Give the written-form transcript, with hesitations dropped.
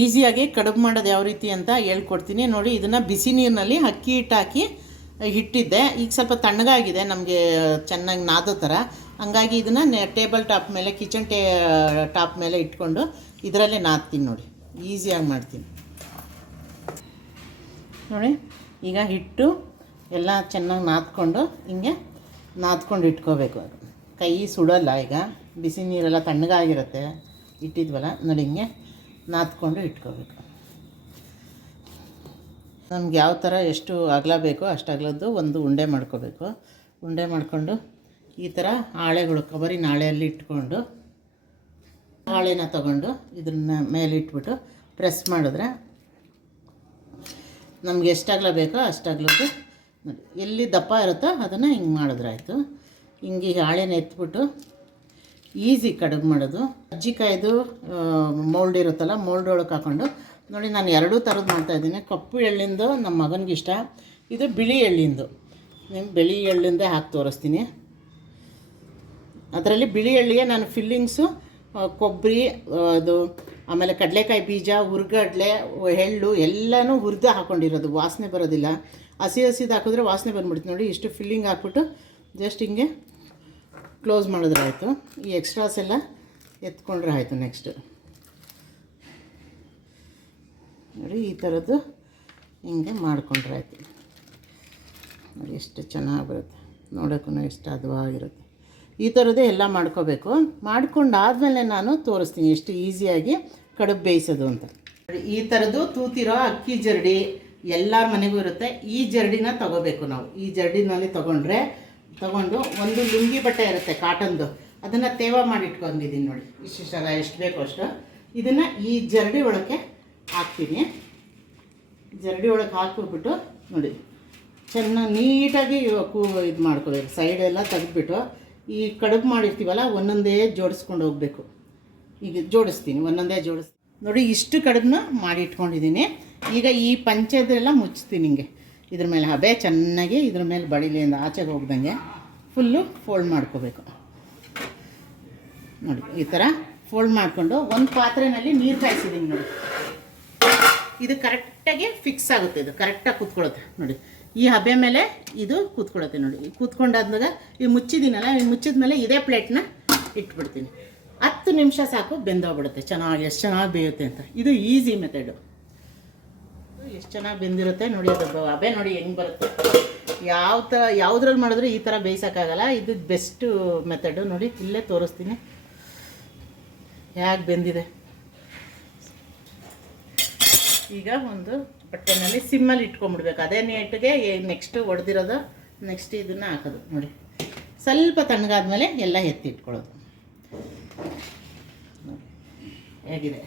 ಈಸಿಯಾಗಿ ಕಡುಬು ಮಾಡೋದು ಯಾವ ರೀತಿ ಅಂತ ಹೇಳ್ಕೊಡ್ತೀನಿ ನೋಡಿ. ಇದನ್ನು ಬಿಸಿ ನೀರಿನಲ್ಲಿ ಅಕ್ಕಿ ಹಿಟ್ಟು ಹಾಕಿ ಹಿಟ್ಟಿದ್ದೆ. ಈಗ ಸ್ವಲ್ಪ ತಣ್ಣಗಾಗಿದೆ, ನಮಗೆ ಚೆನ್ನಾಗಿ ನಾದೋ ಥರ. ಹಂಗಾಗಿ ಇದನ್ನು ಟೇಬಲ್ ಟಾಪ್ ಮೇಲೆ, ಕಿಚನ್ ಟಾಪ್ ಮೇಲೆ ಇಟ್ಕೊಂಡು ಇದರಲ್ಲೇ ನಾದ್ತೀನಿ ನೋಡಿ. ಈಸಿಯಾಗಿ ಮಾಡ್ತೀನಿ ನೋಡಿ. ಈಗ ಹಿಟ್ಟು ಎಲ್ಲ ಚೆನ್ನಾಗಿ ನಾದ್ಕೊಂಡು ಹಿಂಗೆ ನಾದ್ಕೊಂಡು ಇಟ್ಕೋಬೇಕು. ಕೈ ಸುಡೋಲ್ಲ. ಈಗ ಬಿಸಿ ನೀರೆಲ್ಲ ತಣ್ಣಗಾಗಿರುತ್ತೆ, ಇಟ್ಟಿದ್ವಲ್ಲ ನೋಡಿ. ಹಿಂಗೆ ನಾದ್ಕೊಂಡು ಇಟ್ಕೋಬೇಕು. ನಮ್ಗೆ ಯಾವ ಥರ ಎಷ್ಟು ಅಗಲ ಬೇಕೋ ಅಷ್ಟು ಅಗಲದ್ದು ಒಂದು ಉಂಡೆ ಮಾಡ್ಕೋಬೇಕು. ಉಂಡೆ ಮಾಡಿಕೊಂಡು ಈ ಥರ ಹಾಳೆಗಳು, ಕವರಿನ ಹಾಳೆಯಲ್ಲಿ ಇಟ್ಕೊಂಡು ಹಾಳೆನ ತಗೊಂಡು ಇದನ್ನ ಮೇಲೆ ಇಟ್ಬಿಟ್ಟು ಪ್ರೆಸ್ ಮಾಡಿದ್ರೆ ನಮ್ಗೆ ಎಷ್ಟು ಅಗಲ ಬೇಕೋ ಅಷ್ಟು ಅಗಲದ್ದು ನೋಡಿ. ಎಲ್ಲಿ ದಪ್ಪ ಇರುತ್ತೋ ಅದನ್ನು ಹಿಂಗೆ ಮಾಡಿದ್ರೆ ಆಯಿತು. ಹಿಂಗೆ ಹಾಳೆನ ಎತ್ಬಿಟ್ಟು ಈಸಿ ಕಡುಬು ಮಾಡೋದು. ಕಜ್ಜಿಕಾಯ್ದು ಮೋಲ್ಡ್ ಇರುತ್ತಲ್ಲ, ಮೋಲ್ಡ್ ಒಳಗೆ ಹಾಕ್ಕೊಂಡು ನೋಡಿ. ನಾನು ಎರಡೂ ಥರದ್ದು ಮಾಡ್ತಾಯಿದ್ದೀನಿ. ಕಪ್ಪು ಎಳ್ಳಿಂದು ನಮ್ಮ ಮಗನಿಗೆ ಇಷ್ಟ, ಇದು ಬಿಳಿ ಎಳ್ಳಿಂದು. ನಿಮ್ಗೆ ಬಿಳಿ ಎಳ್ಳಿಂದೇ ಹಾಕಿ ತೋರಿಸ್ತೀನಿ. ಅದರಲ್ಲಿ ಬಿಳಿ ಎಳ್ಳಿಗೆ ನಾನು ಫಿಲ್ಲಿಂಗ್ಸು ಕೊಬ್ಬರಿ, ಅದು ಆಮೇಲೆ ಕಡಲೆಕಾಯಿ ಬೀಜ, ಹುರ್ಗಡ್ಲೆ, ಎಳ್ಳು ಎಲ್ಲನೂ ಹುರಿದು ಹಾಕ್ಕೊಂಡಿರೋದು. ವಾಸನೆ ಬರೋದಿಲ್ಲ. ಹಸಿದು ಹಾಕಿದ್ರೆ ವಾಸನೆ ಬಂದ್ಬಿಡ್ತು ನೋಡಿ. ಇಷ್ಟು ಫಿಲ್ಲಿಂಗ್ ಹಾಕ್ಬಿಟ್ಟು ಜಸ್ಟ್ ಹಿಂಗೆ ಕ್ಲೋಸ್ ಮಾಡಿದ್ರೆ ಆಯಿತು. ಈ ಎಕ್ಸ್ಟ್ರಾಸ್ ಎಲ್ಲ ಎತ್ಕೊಂಡ್ರೆ ಆಯಿತು. ನೆಕ್ಸ್ಟ್ ನೋಡಿ, ಈ ಥರದ್ದು ಹಿಂಗೆ ಮಾಡಿಕೊಂಡ್ರೆ ಆಯಿತು ನೋಡಿ. ಎಷ್ಟು ಚೆನ್ನಾಗಿ ಬರುತ್ತೆ ನೋಡೋಕ್ಕೂ, ಎಷ್ಟು ಹದವಾಗಿರುತ್ತೆ. ಈ ಥರದ್ದೇ ಎಲ್ಲ ಮಾಡ್ಕೋಬೇಕು. ಮಾಡ್ಕೊಂಡಾದಮೇಲೆ ನಾನು ತೋರಿಸ್ತೀನಿ ಎಷ್ಟು ಈಸಿಯಾಗಿ ಕಡುಬು ಬೇಯಿಸೋದು ಅಂತ. ಈ ಥರದ್ದು ತೂತಿರೋ ಅಕ್ಕಿ ಜರಡಿ ಎಲ್ಲರ ಮನೆಗೂ ಇರುತ್ತೆ. ಈ ಜರಡಿನ ತೊಗೋಬೇಕು ನಾವು. ಈ ಜರಡಿನಲ್ಲಿ ತಗೊಂಡು ಒಂದು ಲುಂಗಿ ಬಟ್ಟೆ ಇರುತ್ತೆ ಕಾಟನ್ದು, ಅದನ್ನು ತೇವ ಮಾಡಿ ಇಟ್ಕೊಂಡಿದ್ದೀನಿ ನೋಡಿ. ಇಷ್ಟಿಷ್ಟಲ್ಲ, ಎಷ್ಟು ಬೇಕೋ ಅಷ್ಟು. ಇದನ್ನು ಈ ಜರಡಿ ಒಳಗೆ ಹಾಕ್ತೀನಿ. ಜರಡಿ ಒಳಗೆ ಹಾಕಿಬಿಟ್ಟು ನೋಡಿ ಚೆನ್ನಾಗಿ ನೀಟಾಗಿ ಇದು ಮಾಡ್ಕೋಬೇಕು. ಸೈಡೆಲ್ಲ ತೆಗೆದ್ಬಿಟ್ಟು ಈ ಕಡುಬು ಮಾಡಿರ್ತೀವಲ್ಲ ಒಂದೊಂದೇ ಜೋಡಿಸ್ಕೊಂಡು ಹೋಗಬೇಕು. ಈಗ ಜೋಡಿಸ್ತೀನಿ, ಒಂದೊಂದೇ ಜೋಡಿಸ್ತೀನಿ ನೋಡಿ. ಇಷ್ಟು ಕಡುಬನ್ನ ಮಾಡಿ ಇಟ್ಕೊಂಡಿದ್ದೀನಿ. ಈಗ ಈ ಪಂಚದೆಲ್ಲ ಮುಚ್ತೀನಿ ಹಿಂಗೆ. ಇದ್ರ ಮೇಲೆ ಹಬೆ ಚೆನ್ನಾಗಿ ಇದ್ರ ಮೇಲೆ ಬಡಿಲಿಂದ ಆಚೆಗೆ ಹೋಗ್ದಂಗೆ ಫುಲ್ಲು ಫೋಲ್ಡ್ ಮಾಡ್ಕೋಬೇಕು ನೋಡಿ. ಈ ಥರ ಫೋಲ್ಡ್ ಮಾಡಿಕೊಂಡು ಒಂದು ಪಾತ್ರೆಯಲ್ಲಿ ನೀರು ಕಾಯಿಸಿದ್ದೀನಿ ನೋಡಿ. ಇದು ಕರೆಕ್ಟಾಗಿ ಫಿಕ್ಸ್ ಆಗುತ್ತೆ. ಇದು ಕರೆಕ್ಟಾಗಿ ಕೂತ್ಕೊಳ್ಳುತ್ತೆ ನೋಡಿ. ಈ ಹಬೆ ಮೇಲೆ ಇದು ಕೂತ್ಕೊಳ್ಳುತ್ತೆ ನೋಡಿ. ಕೂತ್ಕೊಂಡಾದ್ಮೇಲೆ ಈ ಮುಚ್ಚಿದ್ದೀನಲ್ಲ, ಈ ಮುಚ್ಚಿದ ಮೇಲೆ ಇದೇ ಪ್ಲೇಟ್ನ ಇಟ್ಬಿಡ್ತೀನಿ. 10 ನಿಮಿಷ ಸಾಕು, ಬೆಂದೋಗ್ಬಿಡುತ್ತೆ ಚೆನ್ನಾಗಿ. ಎಷ್ಟು ಚೆನ್ನಾಗಿ ಬೇಯುತ್ತೆ ಅಂತ. ಇದು ಈಸಿ ಮೆಥಡು. ಎಷ್ಟು ಚೆನ್ನಾಗಿ ಬೆಂದಿರುತ್ತೆ ನೋಡಿ. ಅದು ಹಬೆ ನೋಡಿ ಹೆಂಗೆ ಬರುತ್ತೆ. ಯಾವುದ್ರಲ್ಲಿ ಮಾಡಿದ್ರೆ ಈ ಥರ ಬೇಯಿಸೋಕ್ಕಾಗಲ್ಲ. ಇದು ಬೆಸ್ಟು ಮೆಥಡು ನೋಡಿ. ಇಲ್ಲೇ ತೋರಿಸ್ತೀನಿ ಹೇಗೆ ಬೆಂದಿದೆ. ಈಗ ಒಂದು ಬಟ್ಟೆನಲ್ಲಿ ಸಿಮ್ಮಲ್ಲಿ ಇಟ್ಕೊಂಡ್ಬಿಡ್ಬೇಕು. ಅದೇ ನೀಟಿಗೆ ನೆಕ್ಸ್ಟ್ ಹೊಡೆದಿರೋದು. ನೆಕ್ಸ್ಟ್ ಇದನ್ನು ಹಾಕೋದು ನೋಡಿ. ಸ್ವಲ್ಪ ತಣ್ಣಗಾದ್ಮೇಲೆ ಎಲ್ಲ ಎತ್ತಿ ಇಟ್ಕೊಳ್ಳೋದು. ಹೇಗಿದೆ.